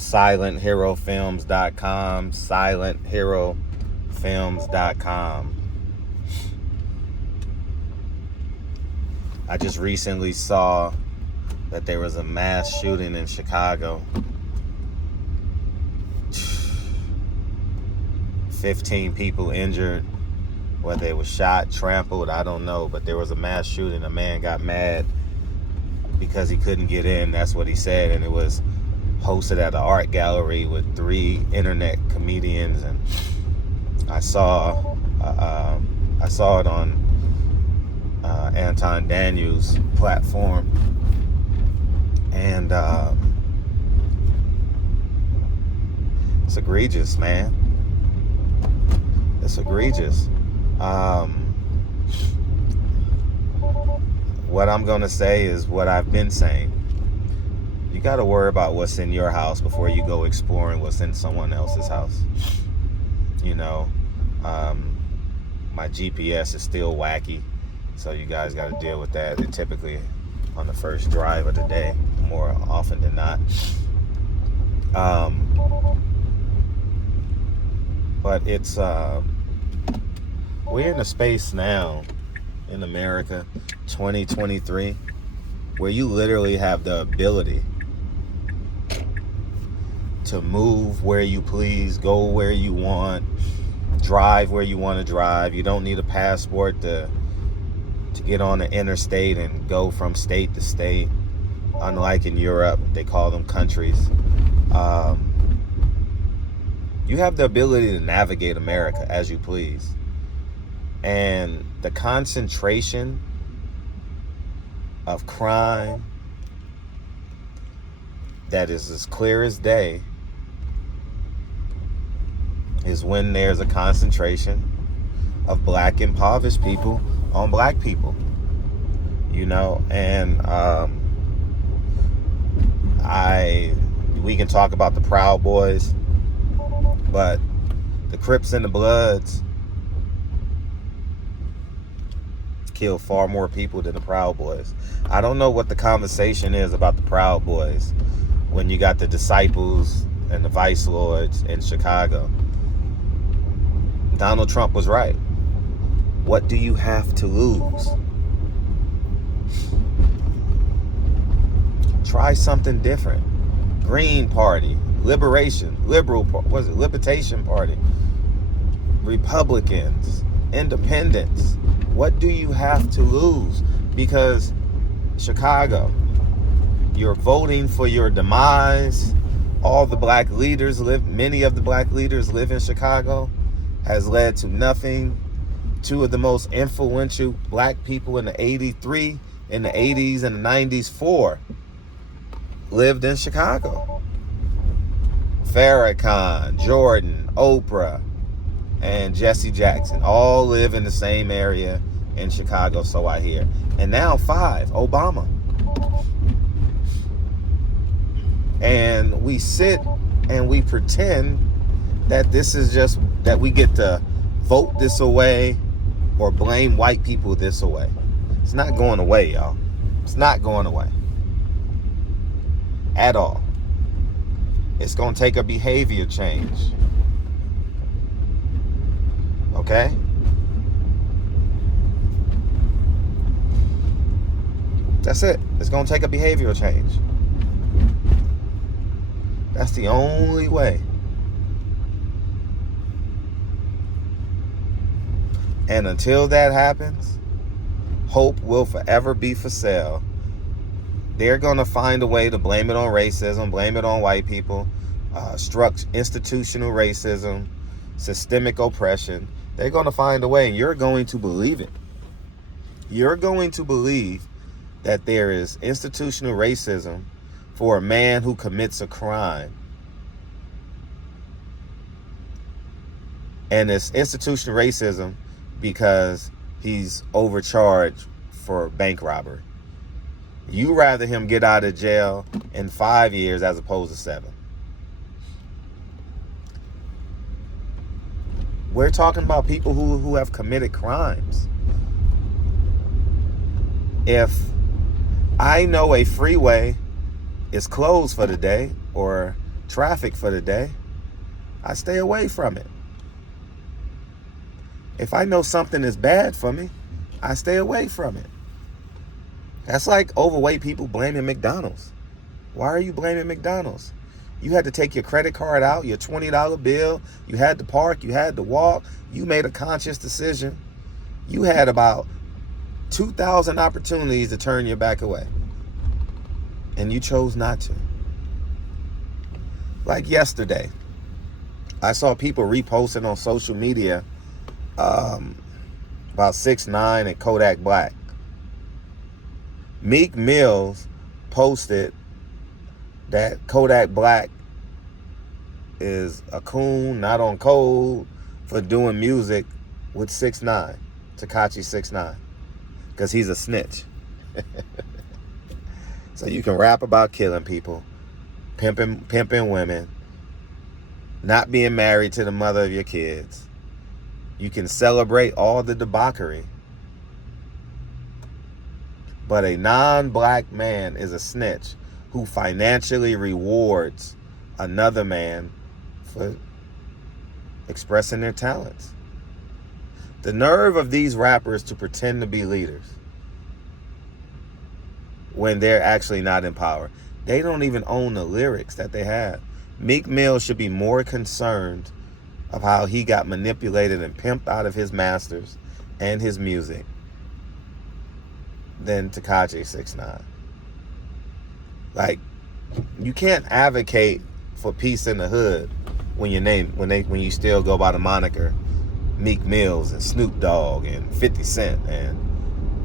SilentHeroFilms.com. SilentHeroFilms.com. I just recently saw that there was a mass shooting in Chicago. 15 people injured. Whether they were shot, trampled, I don't know. But there was a mass shooting. A man got mad because he couldn't get in. That's what he said. And it was hosted at an art gallery with 3 internet comedians. And I saw it on Anton Daniels' platform. And it's egregious, man. It's egregious. What I'm going to say is what I've been saying. You got to worry about what's in your house before you go exploring what's in someone else's house. You know, my GPS is still wacky, so you guys got to deal with that. It typically on the first drive of the day, more often than not. But it's we're in a space now in America, 2023, where you literally have the ability to move where you please, go where you want, drive where you want to drive. You don't need a passport to get on the interstate and go from state to state. Unlike in Europe, they call them countries. You have the ability to navigate America as you please. And the concentration of crime that is as clear as day is when there's a concentration of black impoverished people on black people, you know. And we can talk about the Proud Boys, but the Crips and the Bloods kill far more people than the Proud Boys. I don't know what the conversation is about the Proud Boys when you got the Disciples and the Vice Lords in Chicago. Donald Trump was right. What do you have to lose? Try something different. Green Party, Liberation, Libertation Party, Republicans, Independents. What do you have to lose? Because Chicago, you're voting for your demise. All the black leaders many of the black leaders live in Chicago, has led to nothing. 2 of the most influential black people in the 80s and the 90s, 4 lived in Chicago. Farrakhan, Jordan, Oprah, and Jesse Jackson all live in the same area in Chicago, so I hear. And now 5, Obama. And we sit and we pretend that this is just, that we get to vote this away or blame white people this away. It's not going away, y'all. It's not going away at all. It's going to take a behavior change. Okay? That's it. It's going to take a behavioral change. That's the only way. And until that happens, hope will forever be for sale. They're going to find a way to blame it on racism, blame it on white people, institutional racism, systemic oppression. They're going to find a way, and you're going to believe it. You're going to believe that there is institutional racism for a man who commits a crime. And it's institutional racism because he's overcharged for bank robbery. You rather him get out of jail in 5 years as opposed to 7. We're talking about people who have committed crimes. If I know a freeway is closed for the day, or traffic for the day, I stay away from it. If I know something is bad for me, I stay away from it. That's like overweight people blaming McDonald's. Why are you blaming McDonald's? You had to take your credit card out, your $20 bill. You had to park. You had to walk. You made a conscious decision. You had about 2,000 opportunities to turn your back away. And you chose not to. Like yesterday, I saw people reposting on social media about 6ix9ine and Kodak Black. Meek Mills posted that Kodak Black is a coon, not on code for doing music with 6ix9ine, Tekashi 6ix9ine, because he's a snitch. So you can rap about killing people, pimping women, not being married to the mother of your kids. You can celebrate all the debauchery. But a non-black man is a snitch who financially rewards another man for expressing their talents. The nerve of these rappers to pretend to be leaders when they're actually not in power. They don't even own the lyrics that they have. Meek Mill should be more concerned of how he got manipulated and pimped out of his masters and his music than Tekashi 6ix9ine. Like, you can't advocate for peace in the hood when you still go by the moniker Meek Mills and Snoop Dogg and 50 Cent and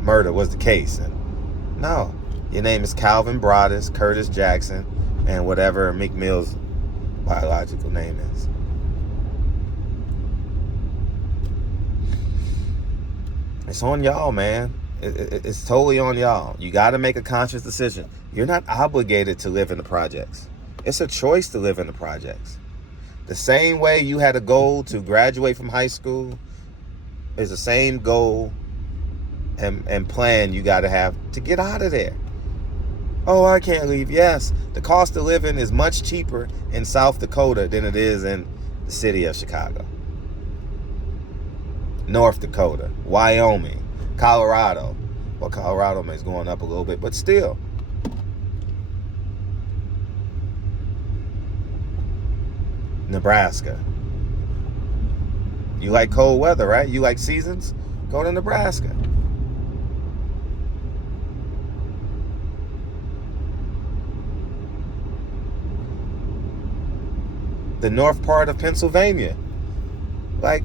murder was the case. And no, your name is Calvin Broadus, Curtis Jackson, and whatever Meek Mill's biological name is. It's on y'all, man. It's totally on y'all. You got to make a conscious decision. You're not obligated to live in the projects. It's a choice to live in the projects. The same way you had a goal to graduate from high school is the same goal and plan you got to have to get out of there. Oh, I can't leave. Yes, the cost of living is much cheaper in South Dakota than it is in the city of Chicago. North Dakota, Wyoming, Colorado. Well, Colorado is going up a little bit, but still. Nebraska. You like cold weather, right? You like seasons? Go to Nebraska. The north part of Pennsylvania. Like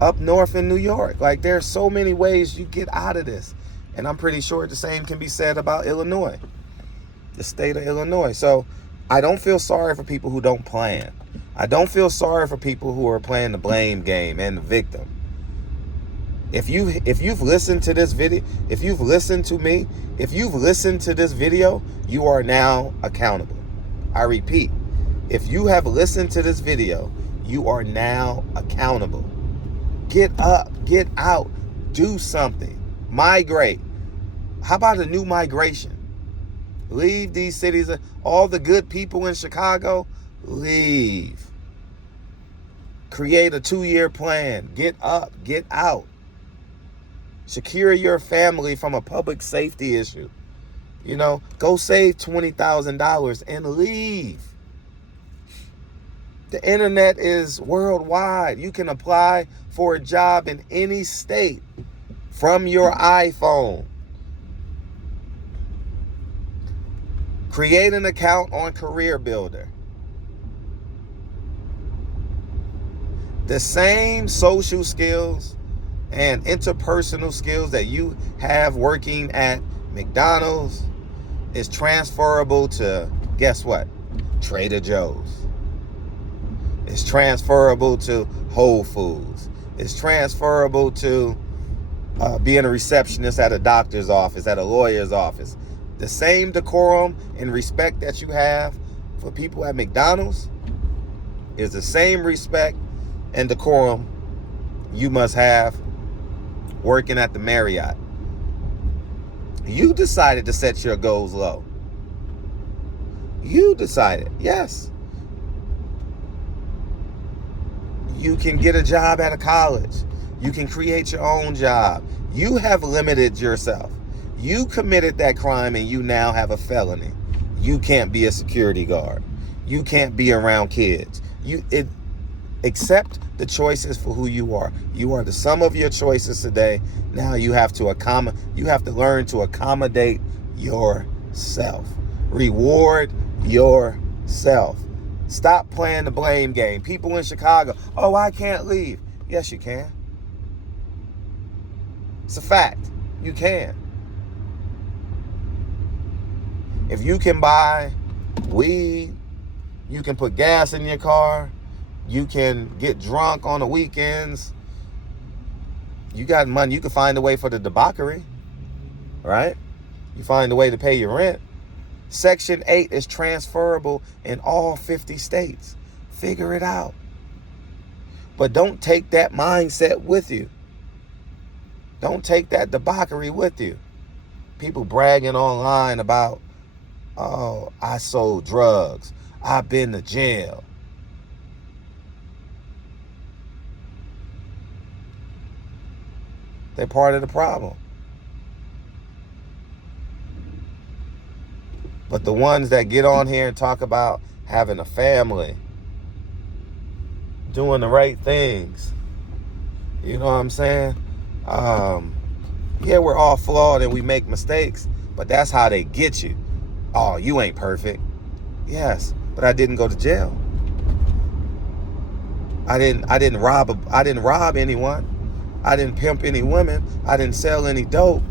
up north in New York. Like there's so many ways you get out of this. And I'm pretty sure the same can be said about Illinois. The state of Illinois. So I don't feel sorry for people who don't plan. I don't feel sorry for people who are playing the blame game and the victim. If you've listened to this video, if you've listened to me, if you've listened to this video, you are now accountable. I repeat, if you have listened to this video, you are now accountable. Get up, get out, do something, migrate. How about a new migration? Leave these cities, all the good people in Chicago, leave. Create a 2-year plan. Get up, get out. Secure your family from a public safety issue. You know, go save $20,000 and leave. The internet is worldwide. You can apply for a job in any state from your iPhone. Create an account on Career Builder. The same social skills and interpersonal skills that you have working at McDonald's is transferable to, guess what? Trader Joe's. It's transferable to Whole Foods. It's transferable to being a receptionist at a doctor's office, at a lawyer's office. The same decorum and respect that you have for people at McDonald's is the same respect and decorum you must have working at the Marriott. You decided to set your goals low. You decided, yes. You can get a job at a college. You can create your own job. You have limited yourself. You committed that crime and you now have a felony. You can't be a security guard. You can't be around kids. Accept the choices for who you are. You are the sum of your choices today. Now you have to learn to accommodate yourself. Reward yourself. Stop playing the blame game. People in Chicago, oh, I can't leave. Yes, you can. It's a fact. You can. If you can buy weed, you can put gas in your car, you can get drunk on the weekends, you got money, you can find a way for the debauchery, right? You find a way to pay your rent. Section 8 is transferable in all 50 states. Figure it out. But don't take that mindset with you. Don't take that debauchery with you. People bragging online about, oh, I sold drugs. I've been to jail. They're part of the problem. But the ones that get on here and talk about having a family, doing the right things, you know what I'm saying? Yeah, we're all flawed and we make mistakes, but that's how they get you. Oh, you ain't perfect. Yes, but I didn't go to jail. I didn't rob anyone. I didn't pimp any women. I didn't sell any dope.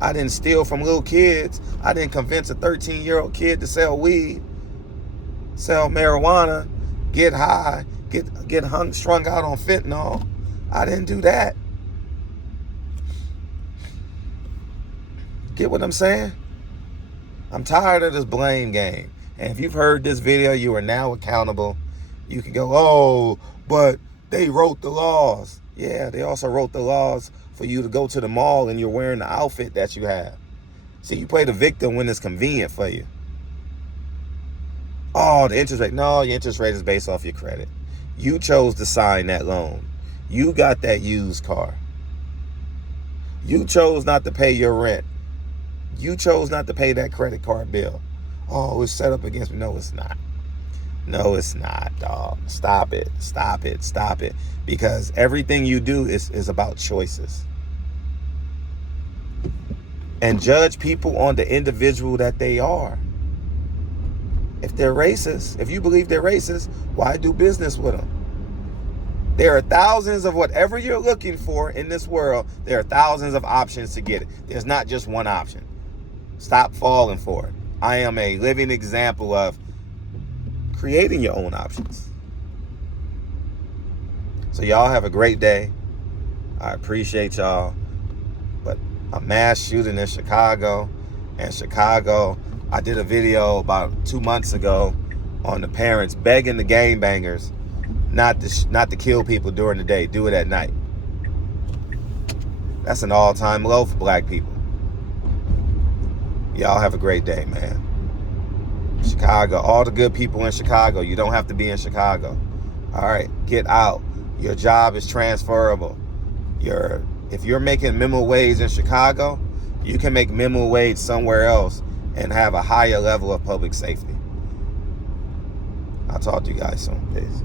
I didn't steal from little kids. I didn't convince a 13-year-old kid to sell weed, sell marijuana, get high, get strung out on fentanyl. I didn't do that. Get what I'm saying? I'm tired of this blame game. And if you've heard this video, you are now accountable. You can go, oh, but they wrote the laws. Yeah, they also wrote the laws for you to go to the mall and you're wearing the outfit that you have. See, you play the victim when it's convenient for you. Oh, the interest rate. No, your interest rate is based off your credit. You chose to sign that loan. You got that used car. You chose not to pay your rent. You chose not to pay that credit card bill. Oh, it's set up against me. No, it's not. No, it's not, dog. Stop it. Stop it. Stop it. Because everything you do is about choices. And judge people on the individual that they are. If they're racist, if you believe they're racist, why do business with them? There are thousands of whatever you're looking for in this world. There are thousands of options to get it. There's not just one option. Stop falling for it. I am a living example of creating your own options. So y'all have a great day. I appreciate y'all. But a mass shooting in Chicago. I did a video about 2 months ago on the parents begging the gangbangers not to kill people during the day. Do it at night. That's an all-time low for black people. Y'all have a great day, man. Chicago, all the good people in Chicago. You don't have to be in Chicago. All right, get out. Your job is transferable. If you're making minimum wage in Chicago, you can make minimum wage somewhere else and have a higher level of public safety. I'll talk to you guys soon. Peace.